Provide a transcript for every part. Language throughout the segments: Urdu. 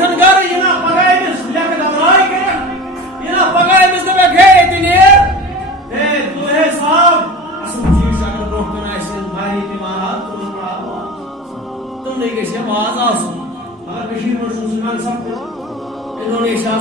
khan gar yana pagaimis lek damrai ke yana pagaimis da ke dinir tu hai sab asu ji shagar doktor aisen mari timana tum nahi ke se baaz asu agar kashir mein sunan sab Indonesia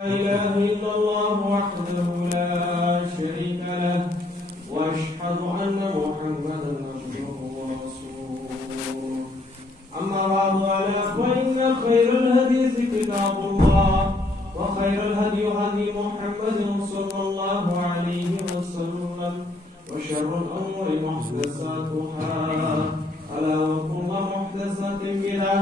لا إله إلا الله وحده لا شريك له وأشهد أن محمدا عبده ورسوله أما بعد فإن خير الحديث كتاب الله وخير الهدي هدي محمد صلى الله عليه وسلم وشر الأمور محدثاتها ألا وكل محدثة بدعة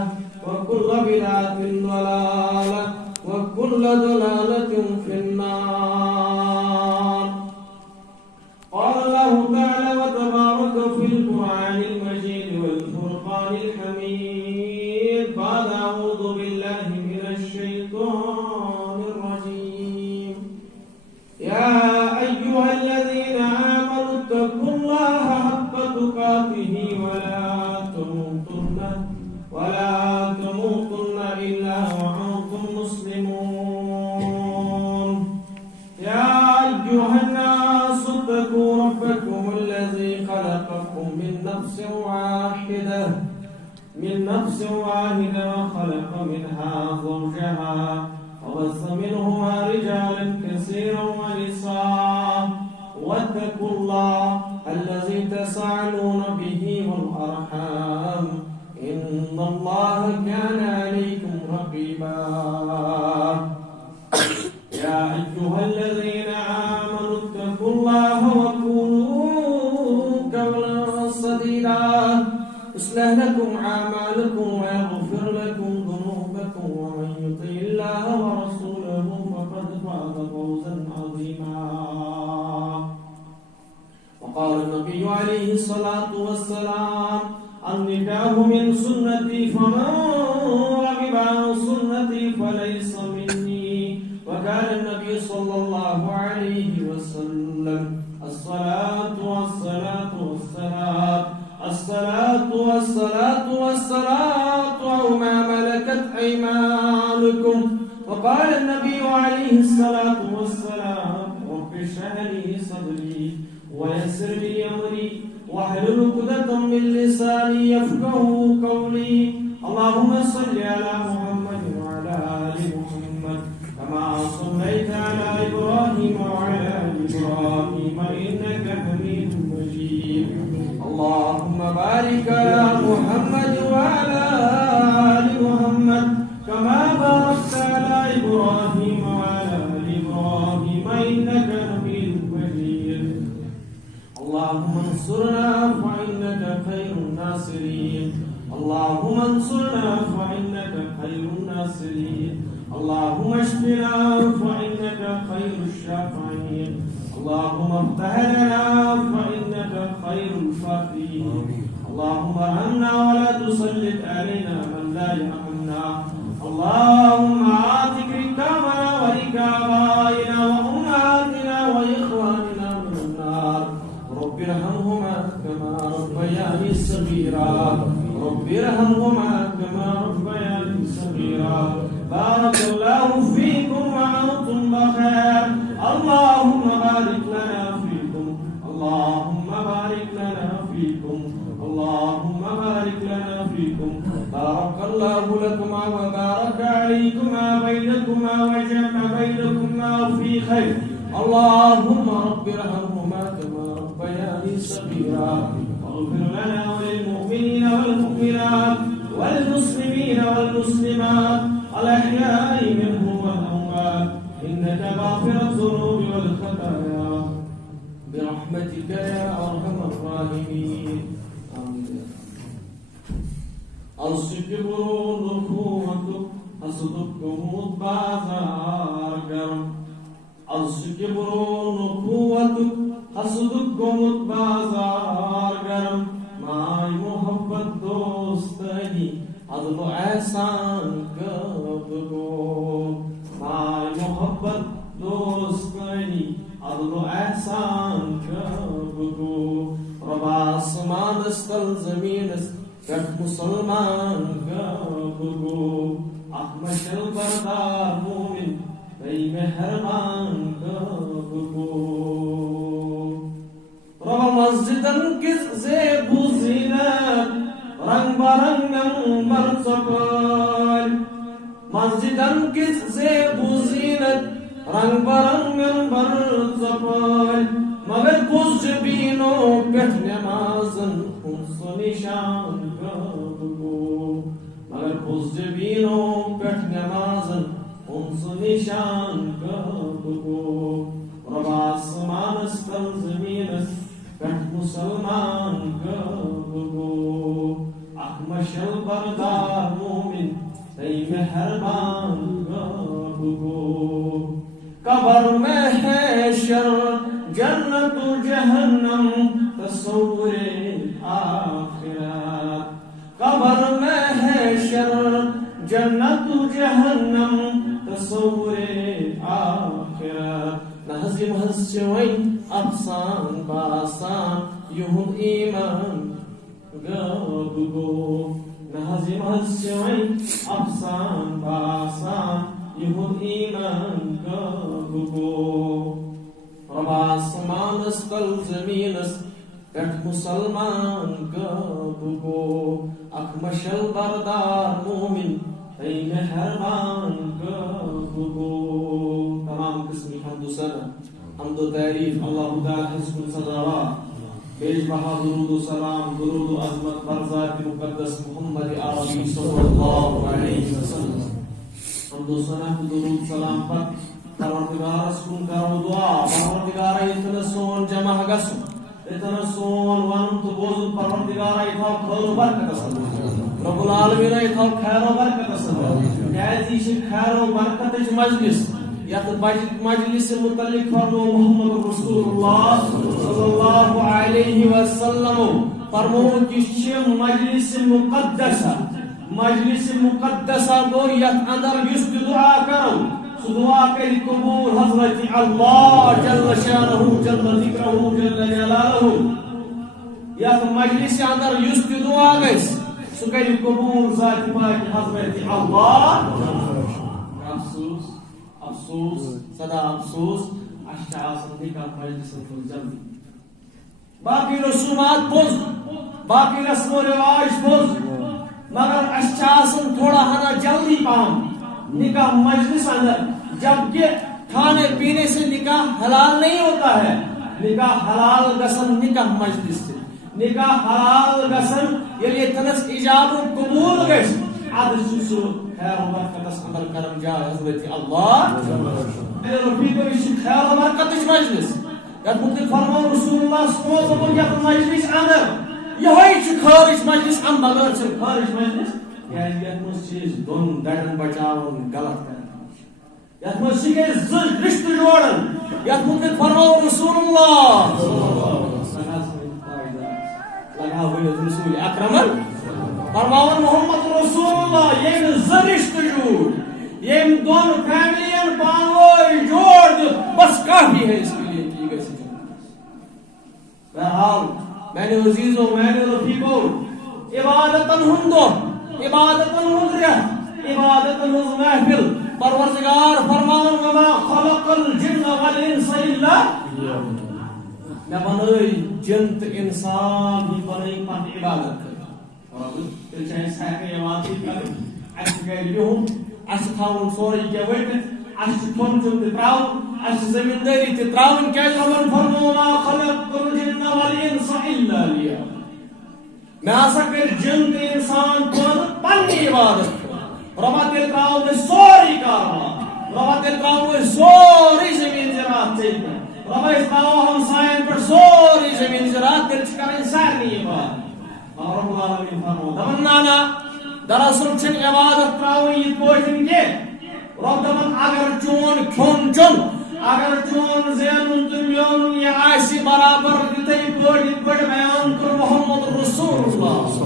وكل بدعة ضلالة وكل ضلالة في النار. قال الله تعالى وتبارك في القرآن المجيد والفرقان الحميد بعد أعوذ بالله من الشيطان الرجيم. يا أيها الذين آمنوا اتقوا الله حق تقاته ولا تموتن إلا وأنتم مسلمون. يا أيها الناس اتقوا ربكم الذي خلقكم من نفس واحدة وخلق منها زوجها وبث منهما رجالا كثيرا ونساء واتقوا الله الذي تساءلون به والأرحام إن الله كان عليكم رقيبا. يا أيها الذين آمنوا اتقوا الله وقولوا قولا سديدا يصلح لكم أعمالكم ويغفر لكم ذنوبكم ومن يطع الله ورسوله فقد فاز فوزا عظيما. وقال النبي عليه الصلاة والسلام النكاح من سنتي فمن رغب عن سنتي فليس مني. وقال النبي صلى الله عليه وسلم الصلاة والصلاة والصلاة الصلاة والصلاة والصلاة أو ما ملكت أيمانكم. وقال النبي عليه الصلاة والسلام رب اشرح لي صدري ويسر لي أمري واحلل عقدة من لساني يفقهوا قولي. اللهم صل على محمد وعلى آل محمد كما صليت على إبراهيم وعلى آل إبراهيم إنك حميد مجيد. اللهم بارك على محمد وعلى آل محمد كما باركت على إبراهيم وعلى آل إبراهيم إنك حميد مجيد. اللهم انصرنا فإنك خير الناصرين. اللهم انصرنا فإنك خير الناصرين. اللهم اشفنا فإنك خير الشافعين. اللهم افتح لنا فإنك خير الفاتحين. اللهم ارحمنا ولا تسلط علينا من لا يرحمنا. اللهم آتك ركابنا وركاب آبائنا وأمهاتنا وإخواننا من النار. رب ارحمهما كما ربياني صغيرا. رب ارحمهما كما ربياني صغيرا. بارك الله فيكم وأنتم بخير. اللهم بارك لنا فيكم. اللهم بارك لنا فيكم. اللهم بارك لنا فيكم. بارك الله لكما وبارك عليكما بينكما وجمع بينكما في خير. اللهم رب ارحمهما كما ربياني صغيرا. واغفر لنا وللمؤمنين والمؤمنات والمسلمين والمسلمات الأحياء منهم والأموات إنك غافر الذنوب والخطايا برحمتك يا أرحم الراحمين. آمين. الصدق والأخوة أصدقكم بازار گرم. الصدق والأخوة أصدقكم بازار گرم. ماي محبت دوستنی عدل و احسان کب گو. ماي محبت دوستنی عدل و احسان کب گو. رب آسمان استل زمین است پٮ۪ٹھ مُسلمان غٲب گوٚو اکھ مشل بردار مومن اے مہربان غٲب گوٚو رۄبا مسجدن کِس زیب و زینت رنگ برنگن بر ژۄپٲرۍ مسجدن کِس زیب و زینت رنگ برنگن بر ژۄپٲرۍ مگر پوٚز چھُ بیٖنو پٮ۪ٹھ نٮ۪مازن ہُنٛد سُہ نِشان غٲب گوٚو مگر پوٚز چھُ بیٖنو پٮ۪ٹھ نٮ۪مازن ہُنٛد سُہ نِشان غٲب گوٚو رۄبا آسمانس تل زمیٖنس پٮ۪ٹھ مُسلمان غٲب گوٚو اکھ مشل بردار مومن اے مہربان غٲب گوٚو قبر میں ہے شر جنت و جہنم تصور آخرت قبر میں ہے شر جنت و جہنم تصور آخرت نہزم حظ چھِ وۄنۍ افسان باسان یِہُنٛد ایمان غٲب گوٚو نہزم حظ چھِ وۄنۍ افسان باسان یِہُنٛد ایمان غٲب گوٚو رۄبا آسمانس تل زمیٖنس پٮ۪ٹھ مُسلمان غٲب گوٚو اکھ مشل بردار مومن اے مہربان غٲب گوٚو تمام قسمٕکۍ حمد و ثنا حمد و تعریف اللہ تعالیٰ ہس کُن صلوات بیش بہا درود و سلام درود و عظمت بر ذات مقدس محمد عربی صلی اللہ علیہ وسلم حمد و ثنا درود سلام پتہٕ پروردگارس کُن کرو دعا پروردگارا ییٚتنس سون جمع گژھُن ییٚتنس سون ونُن تہٕ بوزُن پروردگارا یہِ تھاو خٲر و برکتس اندر رب العالمینا یہِ تھاو خیر و برکتس اندر کیازِ یہِ چھِ خیر و برکتٕچ مجلس یتھ مجلس متعلق فرمو محمد رسول اللہ صلی اللہ علیہ وسلم فرمومُت یہِ چھِ مجلس مقدسہ گوٚو یتھ اندر یُس تہِ دعا کرو سُہ دعا کرِ قبول حضرت اللہ جل شانہ جل ذکرہ جل جلالہ یتھ مجلس اندر یُس تہِ دعا گژھِ سُہ کرِ قبول ذات پاک حضرت اللہ افسوس افسوس سدا افسوس اَسہِ چھِ آسان نکاح مجلسن کُن جلدی باقی رسومات پوٚز باقی رسم و رواج پوٚز مگر اَسہِ چھِ آسان تھوڑا ہنا جلدی پہم نکاح مجلس اندر جبکہ کھانے پینے سے نکاح حلال نہیں ہوتا ہے نکاح حلال گسن نکاح مجلس سے نکاح حلال گسن یلی تنس ایجاب و قبول گش عدد سو خیر و برکتس اندر کرم جائے حضرت اللہ میرے رفیقو اس خیر و برکتش مجلس یت مطلق فرمو رسول اللہ صلی اللہ علیہ وسلم یت مجلس اندر یہی چھ خارج مجلس ام بغیر چھ خارج مجلس یعنی یت مجلس چیز دون دڑن بچاون غلط کرن یت مجلس کے رشتہ جوڑن یت مطلق فرمو رسول اللہ صلی اللہ علیہ وسلم لگا ہوئی رسول اکرمن فرماون محمد رسول اللہ یم رشتہ جوڑ یم دون فیملین پانوئی جوڑ دو بس کافی ہے اس کے لیے کی گئی سی بہرحال میں نے عزیزوں میں نے رفیقوں عبادتن ہندو عبادتن حضرت عبادتن حض محفل پروردگار فرمان وما خلق الجن والانس الا میں بنائی جن تو انسان ہی بنائی پت عبادت کر تیل چاہے سہکے عبادت کر اس گئے بہن اس تھاون سوری کے ویٹت اس تھون چون تراؤن اس زمینداری تراؤن کیا ربن فرمو ما خلق الجن والانس الا لیا میں آسا کر جن تو انسان کن پنی عبادت ربا تیل تراؤن میں سوری کارا ربا تیل تراؤن میں سوری زمین زراعت چاہیے ربا اس تراؤ ہم سائن پر سوری زمین زراعت تیل چکر انسان نہیں عبادت رب العالمین فرمو دمن نانا دراصل چھن عبادت تراؤن یہ پوچھن کے رب دمن اگر چون کھون چون اگر چون زینن تو میون یہ آسی برابر دیتے پوڑی پڑ بیان کر محمد رسول اللہ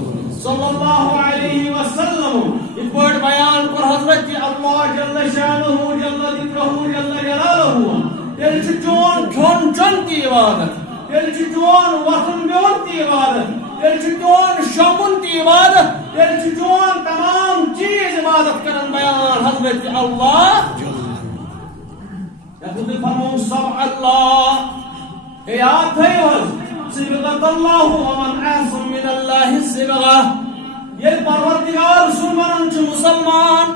صلی اللہ علیہ وسلم یہ پڑ بیان کر حضرت اللہ جل شانہ جل ذکرہ جل جلالہ تیل چون کھون چون کی عبادت تیل چون وطن بیون تی عبادت تیل چون شمن تی عبادت تیل چون تمام چیز عبادت کرن بیان حضرت اللہ خود فرمو سبع اللہ یاد تھیو صبغت اللہ ومن احسن من اللہ صبغہ یہ پروردگار سنبرن چھ مسلمان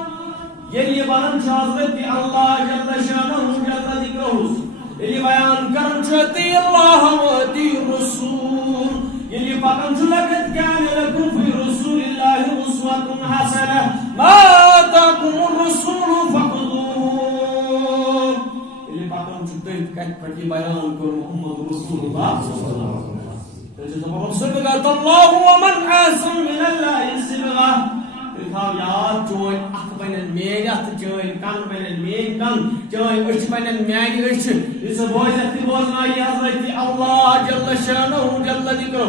یہ برن چھ حضرت اللہ جل شانہ جل ذکرہ یہ بیان کرن چھ اطیع اللہ و اطیع الرسول یہ پاکن چھ لقد کان لکم فی رسول اللہ اسوۃ حسنہ ما آتاکم الرسول فخذوہ یہ پاکن چھ دیت کت پٹی بیان کر محمد رسول اللہ صبغت اللہ ومن احسن من اللہ صبغہ تھاو یاد چون اخ بنن میانہ اتھ چون کن بنن میان کن چون اچھ بنن میانہ اچھ اس بوزت بوزنائی حضرت اللہ جل شانہ جل ذکرہ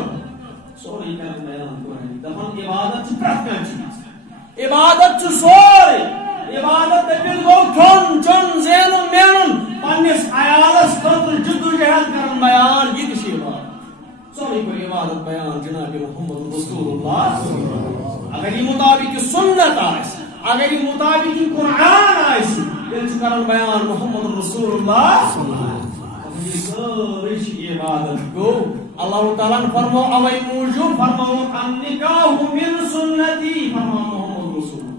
سوری کرن بیان کرن دپن عبادت چھ پرت کانٛہہ چیز عبادت چھ سورے عبادت دپن گو کھیون چون زینن مینن پننس عیالس خاطر جدوجہد کرن بیان یہ تہ عبادت سوری کو عبادت بیان جناب محمد رسول اللہ اگر یہ مطابق سنت آئیس اگر یہ مطابق قرآن آئیس تیل کرن بیان محمد رسول اللہ یہ سرش عبادت کو اللہ تعالیٰ فرمو اوئی موجود فرمو النکاح من سنتی فرمو محمد رسول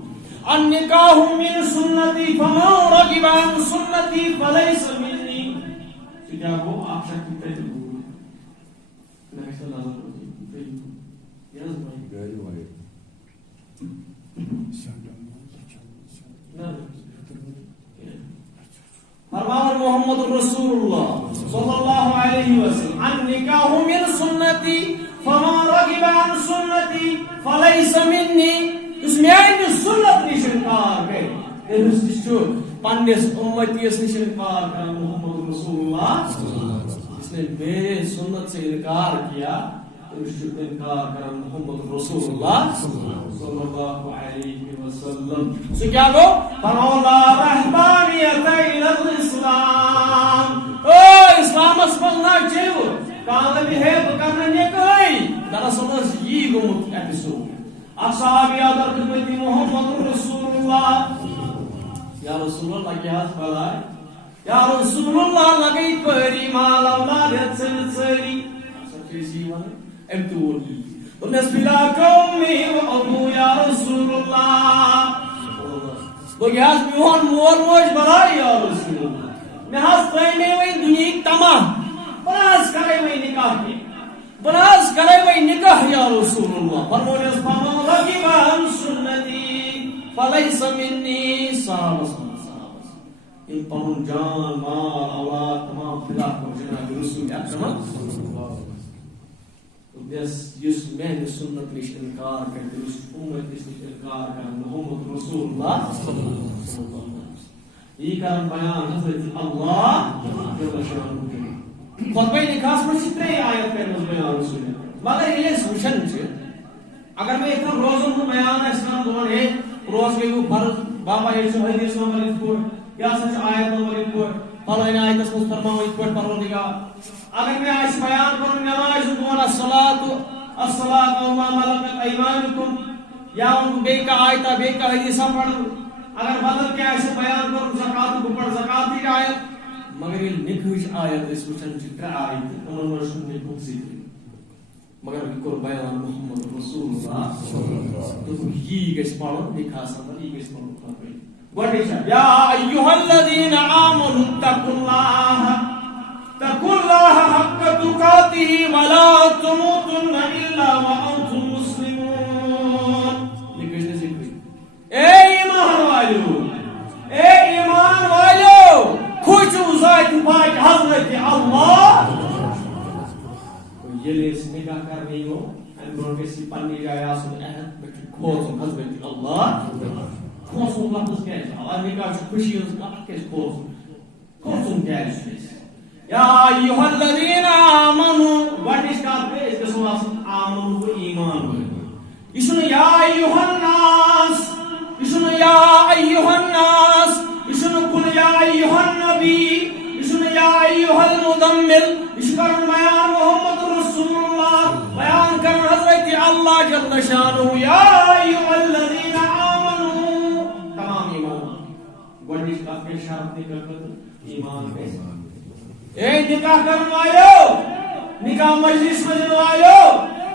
النکاح من سنتی فمن رغب عن سنتی فلیس منی کیا وہ آپ شکل تیل فرمان محمد رسول اللہ صلی اللہ علیہ وسلم النکاح من سنتی فمن رغب عن سنتی فلیس منی اس میانی سنت نش انکار کرے اس پنس امتیس نش انکار کرے محمد رسول اللہ اس نے میرے سنت سے انکار کیا انکار کرن محمد رسول اللہ صلی اللہ علیہ وسلم سو کیا گو فرمو لا رہبانیت الى الاسلام اسلام اسمنا چیو کامی ہے بکرنا نکائی دراصل اس یہ گمت ایپیسوڈ اصحابی آدھر خدمتی محمد رسول اللہ یا رسول اللہ کی حد بلائے یا رسول اللہ لگئی پہری مال اولاد حد سری سچے سیوانے امتونی ونسبی لکمی و ابو یا رسول اللہ تو یہ حس میوان مول موج برائی یا رسول اللہ میں حس پہنے وی دنیا تمام بناس کرے وی نکاح کی بناس کرے وی نکاح یا رسول اللہ فرمونے اس فمن رغب عن سنتی فلیس منی صحابہ ان پنن جان مال اولاد تمام فدا کو جناب رسول اکرم یس میانہ سنت نش انکار کرتے اس امت نش انکار کرن محمد رسول اللہ صلی اللہ علیہ وسلم یہ کرن بیان حضرت اللہ جل شانہ خطبہ نکاح میں ترے آیت کرن بیان رسول مگر یہ سوشن چھ اگر میں اتنا روزن کو بیان اسلام دون ہے روز کے فرض بابا یہ حدیث نمبر 1 کو یا سچ آیت نمبر 1 کو فلائن آیت اس فرماؤ اس پر پروردگار اگر میں آج بیان کروں نماز دون الصلاۃ وما ملکت ایمانکم یا ان بے کا آیت بے کا حدیث پڑھ اگر بدل کیا ایسے بیان کروں زکات کو پڑھ زکات کی آیت مگر یہ نکھش آیت اس وچن چتر آیت انہوں نے سننے کو ذکر مگر کر بیان محمد رسول اللہ صلی اللہ علیہ وسلم یہ گس پڑھو نکاح سمجھ یہ گس پڑھو یا ایھا الذین آمنوا اتقوا اللہ حق تقاته ولا تموتن الا وانتم مسلمون یہ کس نے ذکر اے ایمان والو کھوچو ذات پاک حضرت اللہ یہ لیس نگاہ کرنی ہو ان کے سی پنی جایا سن احد بچ کھوچو حضرت اللہ کھوچو لفظ کیا ہے اور نگاہ خوشی اس کا کس کھوچو کیا ہے یا ایھا الذین آمنوا what is called اس کے سوال آمنوا کو ایمان ہوئے اسن یا ایھا الناس اسن یا ایھا الناس اسن قل یا ایھا النبی اسن یا ایھا المدمل اس پر بیان اللہ جل شانہ یا ایھا الذین آمنوا تمام ایمان گوڈنچ کتھ کے شرط نکاح ایمان اے نکاح کرن والو نکاح مجلس میں والو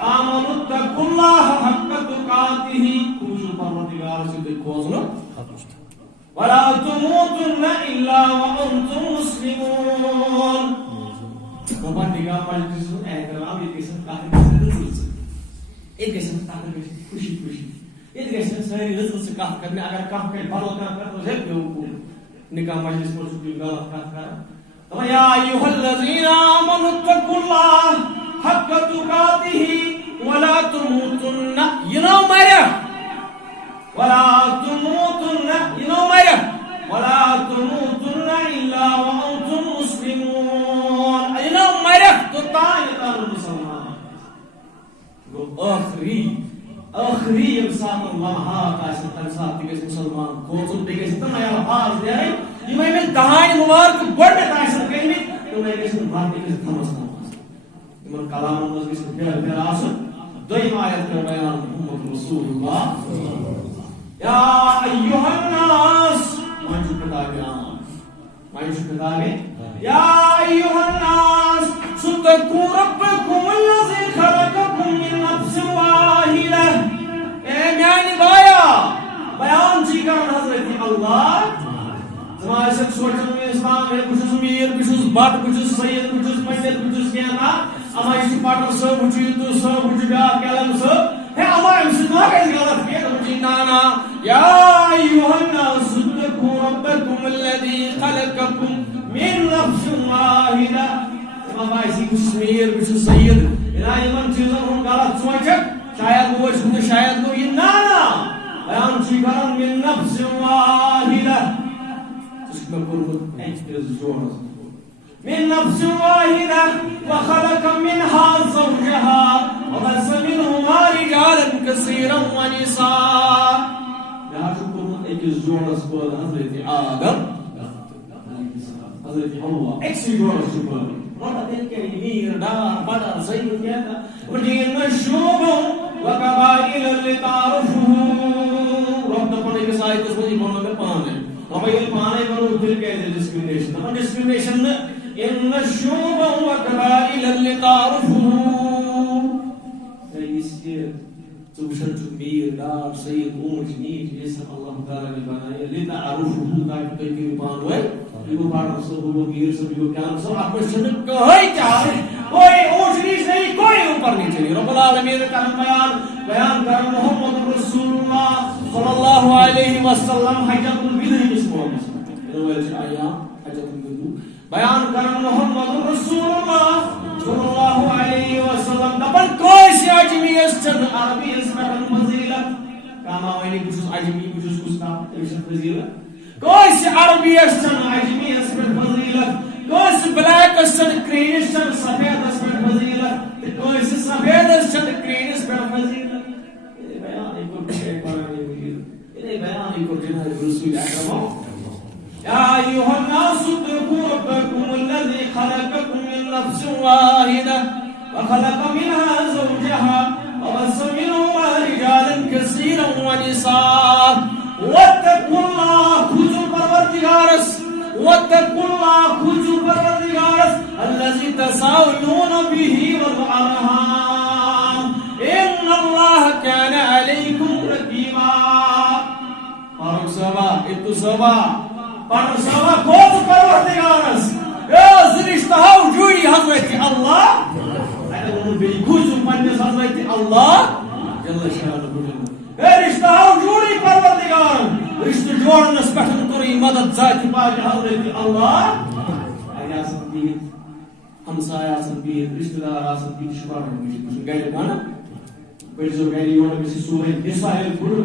آمنوا اتقوا اللہ حق تقاتہ کھوجو پروردگار سے کھوجو ولا تموتن الا وانتم مسلمون نبان نگاہ مجلس احترام یہ قسم خوشی خوشی یہ ساری رزق سے کہا کرنے اگر کہا کہ بھلو کر تو ہے بیوقوف نکاح مجلس کو چھوٹی غلط کہا کر یا ایھا الذین آمنوا اتقوا اللہ حق تقاتہ ولا تموتن مریا ولا تموتن مریا ولا تموتن الا وانتم مسلمون اینا مرک تو تایتا مسلمان گو آخری انسان لمحات آئیسا تنسات دیگیس مسلمان کوچن دیگیس تنہا یا حاض دے رہی یہ میں دہائی مبارک بڑھت آئیسا کہنی تو میں دیگیس بات دیگیس تھمسنا من کلام مزگیس پھر پھر آسن دوئی آیت کر بیان محمد رسول اللہ یا ایوہ الناس مانچو کتابی آمان مانچو کتابی یا ایوہ الناس ستقوا ربکم الذی خلقکم من نفس واحدہ اے میانی بایا بیان چی کرن حضرت اللہ زمانے سے سوچن میں اسلام ہے کچھ امیر کچھ بٹ کچھ سید کچھ پنڈت کچھ کہنا اما اسی پاٹر سو کچھ تو سو کچھ بیا کلم سو ہے اما مسلمان کیسے غلط کیا تو جی نانا یا ایھا الناس اتقوا ربکم الذی خلقکم من نفس واحدہ اما اسی کچھ امیر کچھ سید انا ایمن چیزوں ہم غلط سوچک شاید وہ سن شاید وہ یہ نانا بیان چی کرن من نفس واحدہ من نفس واحدة وخلق منها زوجها وبث منهما رجالا كثيرا ونساء يا شكر ایک جوڑس کو حضرت آدم حضرت حوا ایک جوڑس کو رہا دل کے میر دار بڑا سید کیا تھا وجین الشوب وقبائل لتعرفوا رب پڑھنے کے سائے تو سوئی بولنے میں پانے ہمیں پانے بنو دل کے ڈسکریمنیشن ہم ڈسکریمنیشن ان الشوب وقبائل لتعرفوا اس کے توشن چکمیر دار سید اونچ نیچ یہ سب اللہ تعالیٰ نے بنایا لتعرفوا تاکہ کوئی کی پان ہوئے یہ پاٹر سب وہ گیر سب یہ کیا سب آپ میں شنک کوئی چاہے کوئی اونچ نیچ نہیں کوئی اوپر نہیں چلی رب العالمین کا بیان کر محمد رسول اللہ صلی اللہ علیہ وسلم حجت الوداع اس کو بیان کر محمد رسول اللہ صلی اللہ علیہ وسلم دبن کوئی سی عجمی اس چند عربی اس میں فضیلت کاما وینی کچھ عجمی کچھ کستا تیشن فضیلت کوئی سی عربی اس چند عجمی اس میں فضیلت کوئی سی بلیک اس چند کرینش چند سفید اس میں فضیلت کوئی سی سفید اس چند کرینش میں فضیلت یہ بیان ایک اور ایک بارانی ہوئی یہ بیان ایک اور جنہ رسول اکرم یا ایوہ الناس اتقوا ربکم الذی خلقکم من نفس واحدہ وخلق منها زوجها وبث منهما رجالا كثيرا ونساء واتقوا الله خذوا پروردگارس واتقوا الله خذوا پروردگارس الذي تساءلون به والارحام ان الله كان عليكم رقيبا فاروق صاحب اتو صاحب فاروق صاحب خذوا پروردگارس يا زرشتها جوي حضرت الله خذوا پنس حضرت الله جل شانہ رشتہ جوڑی پروردگار رشتہ جوڑنس پہ کوری مدد ذات پاک حضرت اللہ آسان بہت ہمسائے آسان بہت رشتہ دار آسان بہت شکر گھر پانا بڑھو گھر یون کسی سورہ نساء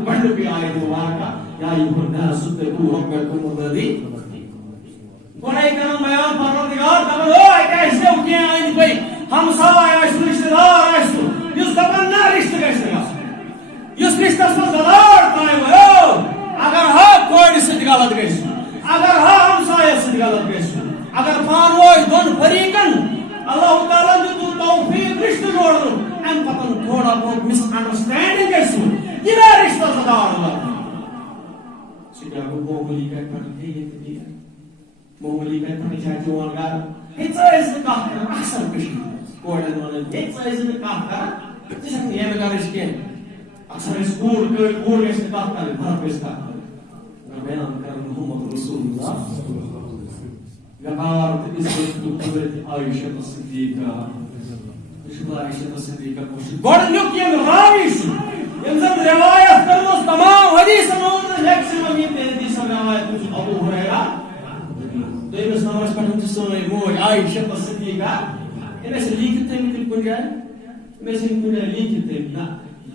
بڑھ بھی آئے مبارکہ یا ایھا الناس اتقوا ربکم الذی پڑھائی کرم بیان پروردگار دبن او کیسے اٹھے آئیں بھائی ہمسائے آئے رشتہ دار آئے اس دبن نہ رشتہ کیسے گا اس رشتہ سے زلال قائم ہو اگر ہاں کوئی سے غلط گئے اگر ہاں ہمسائے سے غلط گئے اگر پان ہوئے دون فریقن اللہ تعالیٰ نے تو توفیق رشتہ جوڑ دو ان پتن تھوڑ تھوڑا بہت مس انڈرسٹینڈنگ گژھِ یہِ نا رشتہ زدار لگنہٕ سُہ کیٛاہ گوٚو معموٗلی کتھِ پٮ۪ٹھ ہے ییٚتہِ دِیا معموٗلی کتھِ پٮ۪ٹھ چھا چون گرٕ ہے ژٕ ٲسۍ نہٕ کتھ کران اکثر کٔشیٖرِ منٛز کورٮ۪ن ونان ہے ژٕ ٲسۍ نہٕ کتھ کران ژٕ چھکھ نہٕ ییٚمہِ گرٕچ کینٛہہ اکثر ٲسۍ کوٗر گژھِ نہٕ کتھ کرٕنۍ مرد گژھِ کتھ کرٕنۍ بیان کران محمد رسول اللہ وقار تہٕ عزت تہٕ حضرت عائشہ صدیقہ عائشہ صدیقہ گۄڈنیُک یِم راوی چھُ یِم زن روایت کٔرمٕژ تمام حدیثن منٛز میکسِمم یِم حدیثن روایت کٔرمٕژ ابو ہریرہ دوٚیمِس نمبرس پٮ۪ٹھ چھِ سٲنۍ موج عائشہ صدیقہ أمۍ ٲسۍ لیٖکھِتھ تھٲیمٕتۍ کُنہِ جایہِ أمۍ ٲسۍ کُنہِ جایہِ لیٖکھِتھ تھٲیمٕتۍ نہ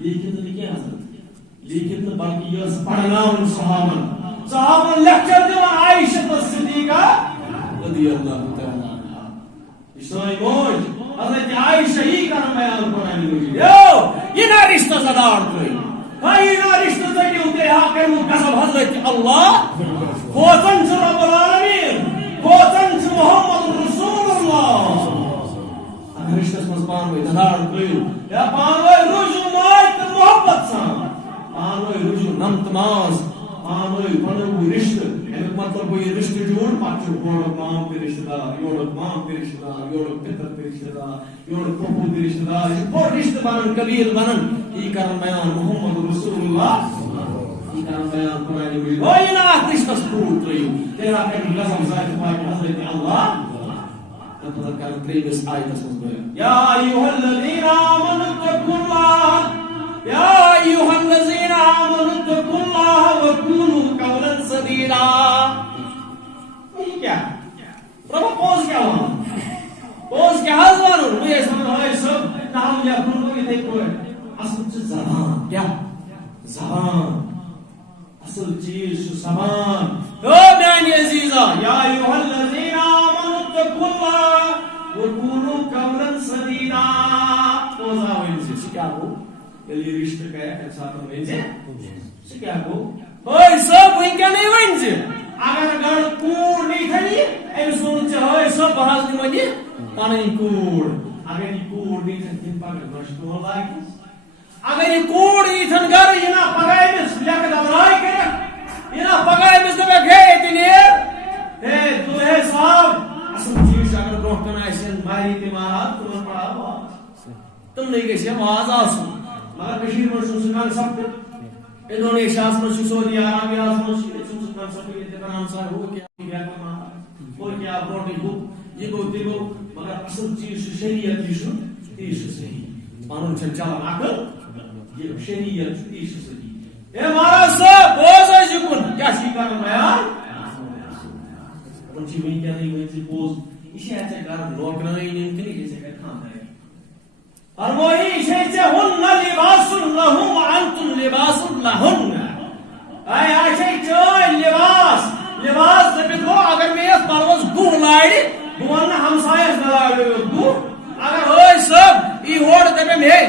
لیٖکھِتھ نہٕ کینٛہہ حضرت لیٖکھِتھ نہٕ بلکہِ یہِ ٲس پرناوُن صحابن صحابن لیکچر دِوان عائشہ صدیقہ رضی اللہ تعالیٰ عنہا یہ سٲنۍ موج حضرت عائشہ یی کران بیان قرآن مجیٖد یہِ نا رشتہ زدار ترٛٲیِو یہِ نا رشتہ ژٔٹِو تیٚلہِ ہا کٔرمُت قسم حضرت اللہ کھوژان چھُ رب العالمیٖن کھوژان چھُ محمد رسول اللہ اگر رشتس منٛز پانہٕ ؤنۍ ددار ترٛٲیِو یا پانہٕ ؤنۍ روٗزِو ماے تہٕ محبت سان پانہٕ ؤنۍ روٗزِو نمتہٕ ماز پانہٕ ؤنۍ بنٲوِو رشتہٕ امیُک مطلب گوٚو یہِ رشتہٕ جوٗڑ پتہٕ چھُ ہورُک مام تہِ رشتہٕ دار یورُک مام تہِ رشتہٕ دار یورُک پِتر تہِ رشتہٕ دار یورُک پھوپھوٗ تہِ رشتہٕ دار یہِ چھُ بوٚڑ رشتہٕ بنان قبیٖل بنان یی کران بیان محمد رسول اللہ یی کران بیان قرآن مجیٖد یہِ نا اتھ رشتس پھوٗٹ ترٛٲیِو تیٚلہِ ہا کرِ قسم ذاتِ پاک حضرت اللہ تتھ کران ترٛیٚیمِس آیتس منٛز بیان یا ایُّہا الذین آمنوا اتقوا اللہ یا ایُّہا الذین آمنوا اتقوا اللہ وقولوا قولا سدیدا یہ کیا پربھو پوز کیا ہوا پوز کیا حض ونن وہ یہ سمجھ ہوئے سب نام یا پھر یہ کوئی اصل چیز زبان کیا زبان اصل چیز زبان او میانی عزیزہ یا ایھا الذین آمنوا اتقوا اللہ وقولوا قولا سدیدا پوزا ونزِ کیا ہو ییٚلہِ یہِ رشتہٕ کرِ تمہِ ساتہٕ ونزِ سُہ کیا گو ہٲے صٲب وٕنکٮ۪نٕے ؤنزِ اگر گرٕ کوٗر نیٖتھن یہِ أمِس ووٚنُن ژےٚ ہٲے صٲب بہٕ حظ نِمن یہِ پنٕنۍ کوٗر اگر یہِ کوٗر نیٖتھن تِم پگاہ گۄشتہٕ لاگٮ۪س اگر یہِ کوٗر ییٖتھن گرٕ یہِ نا پگاہ أمِس لیکھٕ دبراے کٔرِتھ یہِ نا پگاہ أمِس دپکھ ہے ییٚتہِ نیر ہے تو ہے صاحب اصل چیٖز چھُ اگر برونٛہہ کُن آسن ماہرین تہِ مہراز تِمن پڑھاو واز تِمنٕے گژھِ ہے واز آسُن مگر کٔشیٖرِ منٛز چھُنہٕ سُہ کنسپٹ انڈونیشیاہس منٛز چھُ سعودی عربیاہس منٛز چھُ ییٚتہِ چھُنہٕ سُہ کنسپٹ ییٚتہِ دپان ہمساے ہُہ کیٛاہ ہُہ کیٛاہ برونٛٹھٕے ہُہ یہِ گوٚو تہِ گوٚو مگر اصل چیٖز چھُ شریعت یہِ چھُ تی چھُ صحیح پنُن چھُنہٕ چلان عقل یہِ شریعت چھُ تی چھُ صحیح ہے مہراز صٲب بوز ٲسۍ یِکُن کیٛاہ چھِ یہِ کران بیان دپان چھِ وٕنکٮ۪نٕے ؤنۍ زِ بوز یہِ چھِ ژےٚ کران نوکرٲنی نِنۍ کِنہٕ یہِ ژےٚ کرِ خاندٲنی فرمٲیی یہِ چھے ژےٚ ہُن لِباسٌ لَہُم وَأَنتُم لِباسٌ لَہُنَّ اے چھے چٲنۍ لِباس لِباس دٔپِتھ گوٚو اگر مےٚ یتھ پلوس گُہہ لارِ بہٕ وَنہٕ نہٕ ہمسایس مےٚ لٲڑِو یوت گُہہ اگر ٲے صٲب یی ہورٕ دٔپِم ہے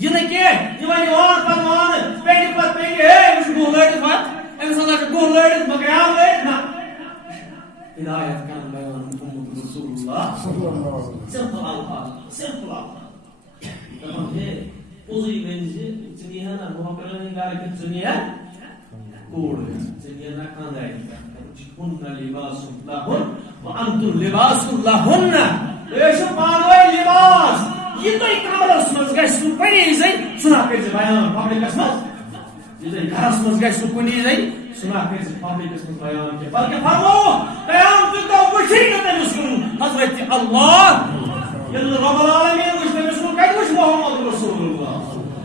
یہِ نہٕ کینٛہہ یہِ وَنہِ وان پتہٕ وانہٕ پیٚٹہِ پتہٕ پیٚٹہِ ہے أمِس چھُ گُہہ لٲڑِتھ وَتھ أمِس ہسا چھُ گُہہ لٲڑِتھ مۄکلیٛاو لٲڑِتھ نہ ہدایت کران بیان محمد رسول اللہ سمپل الفاظ دپان ہے پوٚزُے ؤنزِ ژٕ نیٖہا نا نوکرٲنی گرٕ کِنہٕ ژٕ نیٖہا کوٗر ژٕ نیٖہا نا خاندٲنی ہُن لِباسٌ لَہُن وَأَنتُم لِباسٌ لَہُنَّ تُہۍ ٲسِو پانہٕ ؤنۍ لِباس یہِ تۄہہِ کمرس منٛز گژھِ نہٕ کُنی زٔنۍ سُہ نہ کٔرۍ زِ بیان پبلِکس منٛز یہِ تۄہہِ گرس منٛز گژھِ نہٕ کُنی زٔنۍ سُہ نہ کٔرۍ زِ پبلِکس منٛز بیان کینٛہہ بلکہِ فرموو قیامتُک دۄہ وٕچھِ نہٕ تٔمِس کُن حضرت اللہ ییٚلہِ نہٕ رب العالمیٖن وٕچھ تٔمِس کُن کتہِ وٕچھ محمد رسول اللہ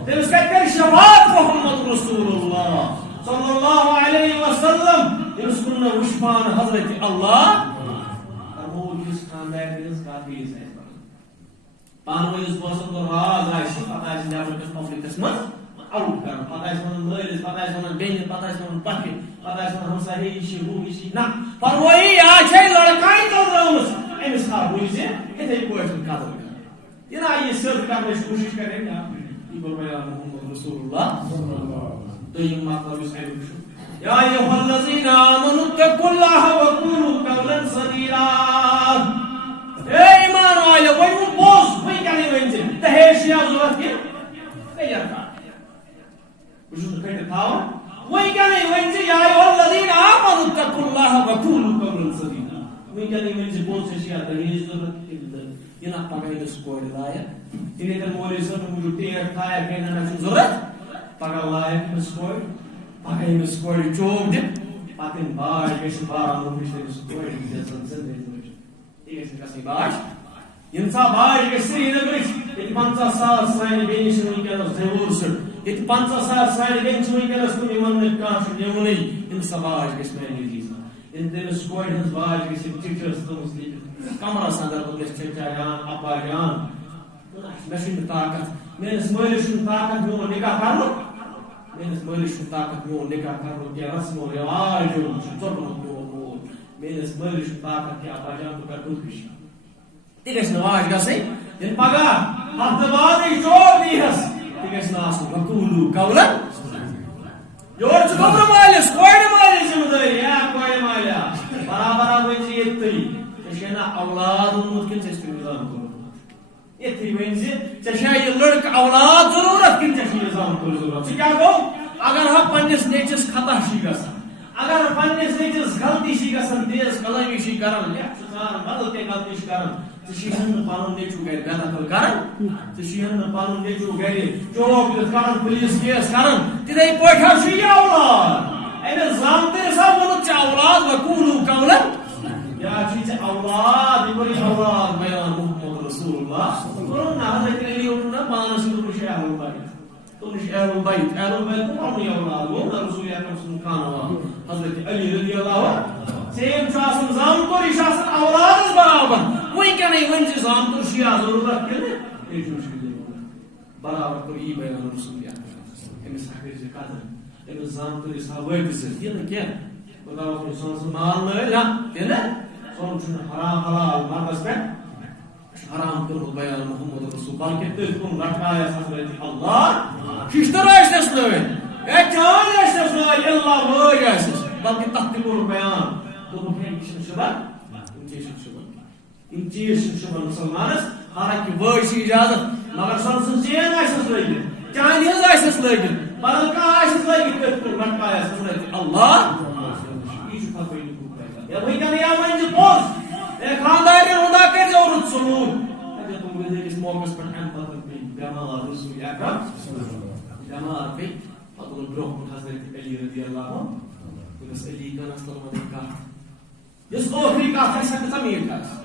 تٔمِس کتہِ کرِ شفاعت محمد رسول اللہ صلی اللہ علیہ وسلم ییٚمِس کُن نہٕ وٕچھ پانہٕ حضرت اللہ فرموو یُس خاندارِ ہٕنٛز کتھ ییٖژ آسہِ پانہٕ ؤنۍ یُس باسان گوٚو راز آسہِ پتہٕ آسہِ نیبرٕ کِس پبلِکس منٛز آوُٹ کران پتہٕ آسہِ ونان مٲلِس پتہٕ آسہِ ونان بیٚنہِ پتہٕ آسہِ ونان پۄپھِ پتہٕ آسہِ ونان ہمساے ہے یہِ چھِ ہُہ یہِ چھِ نہ فرمٲیی یا چھے لڑکاے ژٔلرٲومٕژ أمِس تھاو بُزِ یِتھٕے پٲٹھۍ قدر کران یہِ نا یہِ سیٚود کرنٕچ کوٗشِش کرِ نہ یہِ گوٚو بیان محمد رسول اللہ دوٚیِم مطلب یُس امیُک چھُ یا ایھا الذین آمنوا اتقوا اللہ وقولوا قولا سدیدا اے ایمان والٮ۪و ؤنِو پوٚز وٕنکٮ۪نٕے ونکن ون پوز یا دہیج ضرورت یہ نا پگہ کور لائق تیل مولوی صاحب موجود ٹیٹ تھایا کہ ضرورت پگہ لائق کور پگہ کور چوب دن پتہ باج گھر بارہ مجھ کور یہ گھن باج انسا باج گھر سری نگر یہ 50,000 سانہ بین ونکس ڈیورس یہ 50,000 سانہ بین ونکس کن ون کھانا نمن انسا باج گھر میری چیز تمس کور ہز باج گھر چٹھس تمس کمرس اندر گھر چچا جان اپا جان مے طاقت میرس مالس طاقت میون نکاح کرن میرس مالس طاقت میون نکاح کرن کیا رسم و رواج ٹوٹمت میون مول میرس مالس طاقت کیا اپا جان تو کر خودکشی تہ گھس واج گژھٕنۍ پگہ ہفتہ بعد چوب دیہس تہ گژھِ آسُن وقوٗلوٗ قولاً یور چھُ گوٚمُت مٲلِس کورِ مٲلِس ذمہٕ دٲری یا کورِ مالیہ برابر ؤنۍ زِ ییٚتھٕے ژےٚ چھے نا اولاد اوٚنمُت کِنہٕ ژےٚ چھُ نظام کوٚرمُت ییٚتھٕے ؤنۍ زِ ژےٚ چھا یہِ لڑکہٕ اولاد ضروٗرت کِنہٕ ژےٚ چھُ نظام کوٚر ضروٗرت سُہ کیٛاہ گوٚو اگر ہا پننِس نیٚچوِس خطا چھُے گژھان اگر پننِس نیٚچوِس غلطی چھِ گژھان تیز کلٲمی چھِ کران یا چھُ ژھانڈان بدل کینٛہہ غلطی چھِ کران ژٕ پنُن نیٚچوٗ گرِ بے دخل کران ژٕ پنُن نیٚچوٗ گرِ چوب دِتھ کران پُلیٖس کیس کران تِتھے پٲٹھۍ حظ چھُ یہِ اولاد أمِس زامتٕرِس ہا ووٚنُتھ ژےٚ اولاد وقوٗلوٗ قولاً یا چھُے ژےٚ اولاد یہِ کوٚر یہِ اولاد بیان محمد رسول اللہ کوٚرُن نہ حضرت علی اوٚن نہ پانس دوٚپُن چھُ اہل البیت تم اہل البیت پنُنُے اولاد گوٚو نہ رسول اکرم سُنٛد خانوار حضرت علی رضی اللہ سیم چھُ آسان زامتُر یہِ چھُ آسان اولادس برابر ونکنے ون زامتر شیا ضرورت کن برابر کور یہ بیان رسول امس ہر قدر امس زامتر اس وقت یہ نا خدا سن مال مل نا سون حرام حلال مردس پہ حرام کور بیان محمد رسول بلکہ تھی کن رٹایا حضرت اللہ ششتر آس لوگ چان آس لوگ اللہ وج آس بلکہ تک کور بیان شبہ ان چیز شبہ مسلمانس حالانکہ وج سے اجازت مگر سن چین آس لگت چاند ہز آس لگت بدل کھانا آس لگت رٹایا حضرت اللہ ونکن یا ون پوز خاندار ہندا کرو رت سلوک اس موقع پہ ام پتہ بیمار رسول اکرم بیمار پہ پتہ برو حضرت علی رضی اللہ عنہ بس علی کنس تل کت یس ٲخری کتھ آسہِ سۄ کۭژاہ میٖٹھ آسہِ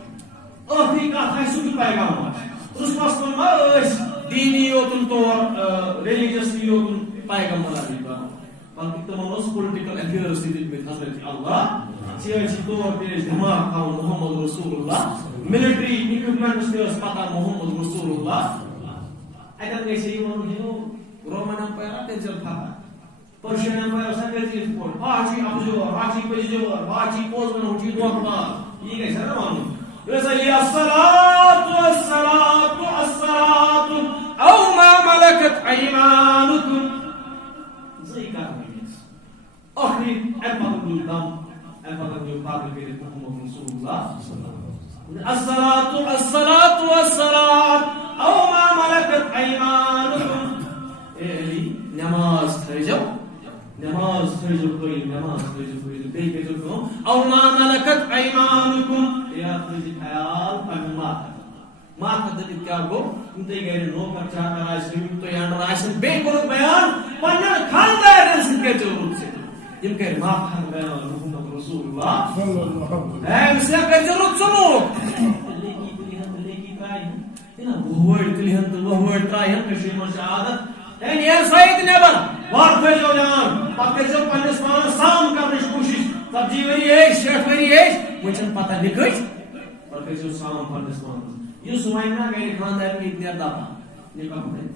ٲخری کتھ آسہِ سُہ کیُتھ پیغام آسہِ رسولس ما ٲسۍ دیٖنی یوتن طور ریلیجسلی یوتن پیغمبر علی کران بلکہ تمن اوس پُلٹِکل ایفیئرس تہِ دِتمٕتۍ حضرت اللہ سیٲسی طور تہِ ٲسۍ دٮ۪ماغ تھاوُن محمد رسول اللہ ملٹری اِکوپمنٹس تہِ ٲس پتہ محمد رسول اللہ اتٮ۪ن گژھِ یہِ وَنُن رومن ایمپایرا تیٚلہِ زن فتح پرشین ایمپائر سا کر چیز پور باچی ابزور باچی پجور باچی پوز میں ہوچی دو بار یہ کیسا نہ مانو ویسا یہ الصلاۃ والصلاۃ الصلاۃ او ما ملکت ایمانکم زئی کار نہیں اخری امبل دم امبل جو پاک کے محمد رسول اللہ الصلاۃ الصلاۃ والصلاۃ او ما ملکت ایمانکم اے نماز تھیجو نماز تھیجو کوئی نماز تھیجو کوئی بے کے جو او ما ملکت ایمانکم یا تھیجو خیال پنما ما قد کیا گو انتے گئے نوکر چاکر آئے تو یان راشن بے کو بیان پنن خاندان سے کے جو سے ان کے ما خان بیان محمد رسول اللہ صلی اللہ علیہ وسلم اے مسیا کے ضرورت سنو لیکی ترائی نا بوڑ کلیہن تو بوڑ ترائی ہم کے شیما شہادت این یہ سائید نیبر وار پھیجو جان پتہ جو پنس مان سام کرنش کوشش سبزی وری ہے شیف وری ہے مجھن پتہ نکج پر جو سام پنس مان یہ سوائنا گئے خاندان کی اتنا دفعہ نکاح پڑھے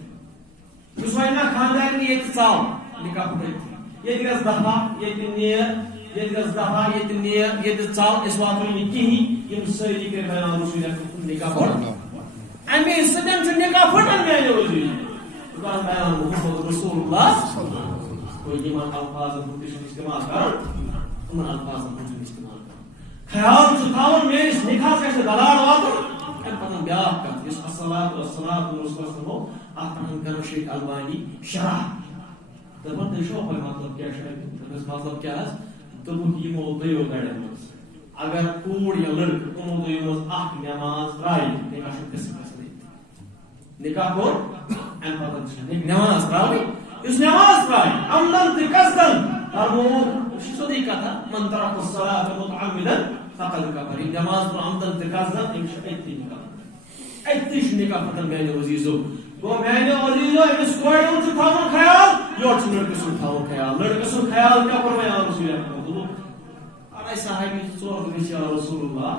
یہ سوائنا خاندان کی ایک سال نکاح پڑھے یہ گز دفعہ یہ نیر یہ گز دفعہ یہ نیر یہ سال اس وقت میں کی یہ ساری کے بیان رسول اللہ نکاح پڑھ امی سدن سے نکاح پڑھن میں جو بیان محمد رسول اللہ کوئی ایمان الفاظ استعمال کر ان الفاظ استعمال کر خیال چھاؤن میرس نکاح سے دلال واتن ان پتن بیاہ کر اس الصلاۃ والصلاۃ رسول اللہ اتن کر شیخ البانی شرح دبن دشو پر مطلب کیا شرح اس مطلب کیا ہے تو وہ یہ موضوع ہے گاڑی میں اگر کوڑ یا لڑکہ تمو دویمز اخ نماز ترائی نکاح چھُ قسم گژھان نکاح کوٚر امہِ پتہٕ چھِ نماز تراوٕنۍ یُس نماز تراوِ عمدن تہٕ قصدن فرموو یہِ چھِ سیوٚدُے کتھا من ترک الصلاة متعمدا فقد کفر یہِ نماز پٔر عمدن تہٕ قصدن أمِس چھُ أتھی نکاح أتھی چھُ نکاح پھٹان میانیو عزیٖزو گوٚو میانیو عزیٖزو أمِس کورِ ہُنٛد چھُ تھاوُن خیال یورٕ چھُ لڑکہٕ سُنٛد تھاوُن خیال لڑکہٕ سُنٛد خیال کیٛاہ کوٚر وۄنۍ رسول اکرم دوٚپُکھ اے صحابی ژور گٔژھۍ یا رسول اللہ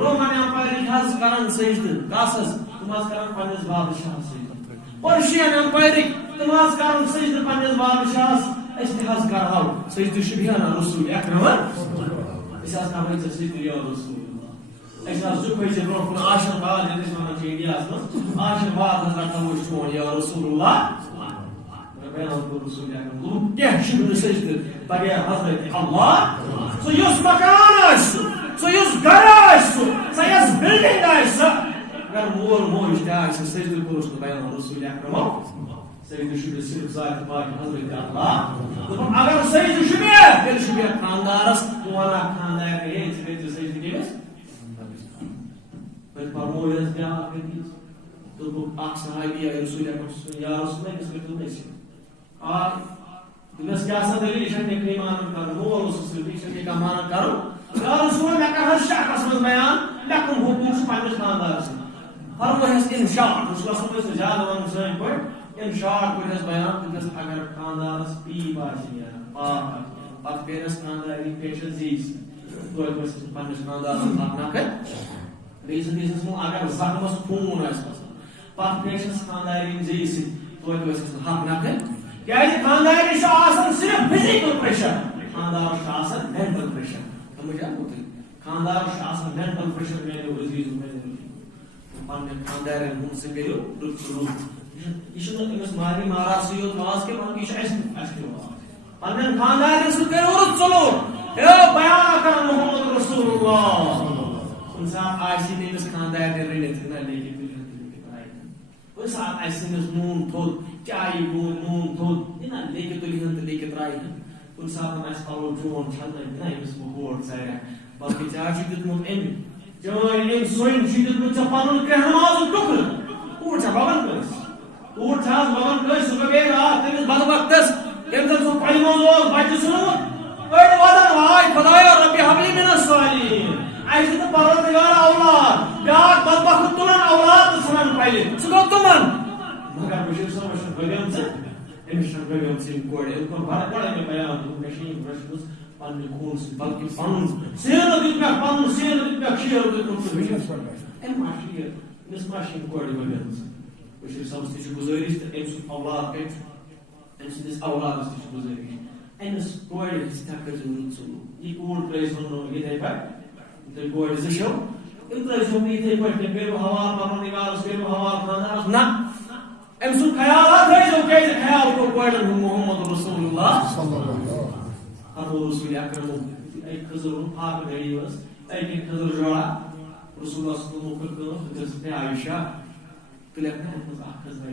رومن ایمپایرٕکۍ حظ کران سجدٕ کس حظ تِم حظ کران پننِس بادشاہس سجدٕ پٔرشین ایمپایرٕکۍ تِم حظ کران سجدٕ پننِس بادشاہس أسۍ تہِ حظ کرہو سجدٕ شُبہینا رسول اکرم أسۍ حظ کرہو ژےٚ سجدٕ یا رسول اللہ أسۍ حظ زُکھٲے ژےٚ برونٛہہ کُن آشِرواد ییٚتہِ أسۍ ونان چھِ انڈیاہس منٛز آشِرواد حظ رٹہو أسۍ چون یا رسول اللہ بیان کوٚر رسول اکرم دوٚپُکھ کینٛہہ چھُنہٕ نہٕ سجدٕ بغیر حضرت اللہ سُہ یُس مکان آسہِ سُہ یُس گرٕ آسہِ سۄ یۄس بلڈنگ آسہِ اگر مول موج تہِ آسہِ سجدٕ کوٚرُس نہٕ بیان رسول اکرمو سجدٕ شُبہِ صرف ذات پاک حضرت اللہ دوٚپُن اگر سجدٕ شُبہِ تیٚلہِ شُبہِ خاندارس بہٕ وَنہٕ خاندار ہے ژٕ کٔرۍزِ سجدٕ کٔمِس پتہٕ فرموو حظ بیاکھ حدیث دوٚپُکھ اکھ صحابی آیہِ رسول اکرم یا رسول اللہ أمِس کٔرۍتو نصیحت دوٚپمَس کیٛاہ سا دٔلیٖل یہِ چھا نِکاح مانان کرُن مول اوسُس یہِ چھا نِکاح مانان کرُن یا رسول مےٚ کر حظ شکس منٛز بیان مےٚ کٕم حقوٗق چھِ پننِس خاندارس فرموہس ان شاٹ رسول صٲب ٲسۍ زیادٕ ونان سٲنۍ پٲٹھۍ ان شاٹ پٲٹھۍ حظ بیان دوٚپمَس اگر خاندارس پیٖپ آسہِ نیران پاک پتہٕ پیرس خاندارنۍ پیشس زیٖچ توتہِ گژھٮ۪س نہٕ پننِس خاندارس حق نکھٕ ریٖزن منٛز اگر زخمس خوٗن آسہِ پھسان پتہٕ پیشس خاندارنۍ زیٖچ سۭتۍ توتہِ گژھٮ۪س نہٕ حق نکھٕ کیازِ خاندارنۍ چھُ آسان صرف فزیکل پریشر خاندارس چھُ آسان مینٹل پریشر سمجھ آو تۄہہِ خاندارس چھُ آسان مینٹل پریشر میانیو عزیٖزو پننٮ۪ن خاندارٮ۪ن ہُنٛد سُہ کٔرِو رُت سلوٗک یہِ چھُنہٕ أمِس مالنہِ مہرازسٕے یوت واز کینٛہہ بلکہِ یہِ چھُ اَسہِ تہِ واز پننٮ۪ن خاندارٮ۪ن سۭتۍ کٔرِو رُت سلوٗک ہے بیان کران محمد رسول اللہ کُنہِ ساتہٕ آسہِ نہٕ أمِس خاندارنہِ رٔنِتھ نہ لیکِن کُنہِ ساتہٕ آسہِ أمِس نوٗن تھوٚد چایہِ نوٗن تھوٚد یہِ نہ لیکِتھ تُلہِ ہن تہٕ لیکِتھ ترٛایہِ ہن کُنہِ ساتہٕ آسہِ پلو چون چھلنٲوِتھ نہ أمِس مہ ہور ژارٮ۪کھ بلکہِ ژےٚ چھُ دیُتمُت أمۍ چٲنۍ أمۍ سۄنۍ چھُ دیُتمُت ژےٚ پنُن کرٛٮ۪ہن مازُک ٹُکرٕ کوٗر چھا ببن کٲنٛسہِ کوٗر چھا حظ ببن کٲنٛسہِ سُہ گٔے راتھ تٔمِس بدبختس ییٚمہِ دۄہ سُہ پلہِ منٛز اوس بچہِ ژھٕنمُت أڑۍ ودان واے خۄدایا رۄبہِ حبلی مِن الصالحیٖن اَسہِ دِتہٕ پروردگار اولاد بیٛاکھ بدبخت تُلان اولاد تہٕ ژھٕنان پلہِ سُہ گوٚو تِمن مگر بشیٖر صٲبس چھُنہٕ بٔغیمژٕ أمِس چھنہٕ بٔغیمژٕ یِم کورِ أمۍ کوٚر بڑٕ مےٚ بیان دوٚپُن مےٚ چھِ یِم رٔچھمٕژ پننہِ خوٗنہٕ سۭتۍ بلکہِ پنُن سیرٕ دیُت مےٚ پنُن سیرٕ دیُت مےٚ شیر دیُتمُت ژٕ أمِس ما چھِ یہِ أمِس ما چھِ یِم کورِ بٔغیمژٕ بشیٖر صٲبس تہِ چھُ گُزٲرِش تہٕ أمۍ سُنٛد اولاد کتہِ چھُ أمۍ سٕنٛدِس اولادس تہِ چھُ گُزٲرِش أمِس کورِ ہِنٛدۍ کٔرۍزیٚو رُت سلوٗک یہِ کوٗر ترٛٲیزیٚو یِتھے پٲٹھۍ تُہۍ کورِ زٕ چھِو یِم ترٛٲیزیٚو نہٕ یِتھے پٲٹھۍ کینٛہہ کٔرِو حوالہٕ پروردگارس کٔرِو حوالہٕ خاندارس نہ أمۍ سُنٛد خیالات تھٲیزیٚو کیازِ خیال کوٚر کورٮ۪ن ہُنٛد محمد رسول اللہ فرموو رسول اکرمو أکۍ خٔزٕر ہُنٛد فاقہٕ گٔیی ٲس أکۍ خٔزٕر جوڑا رسول اللہ صلی اللہ علیہ وسلم کٔر کٲم تہٕ دِژ مےٚ عایشہ تُلٮ۪کھ نہ اَتھ منٛز اکھ خٔزٕر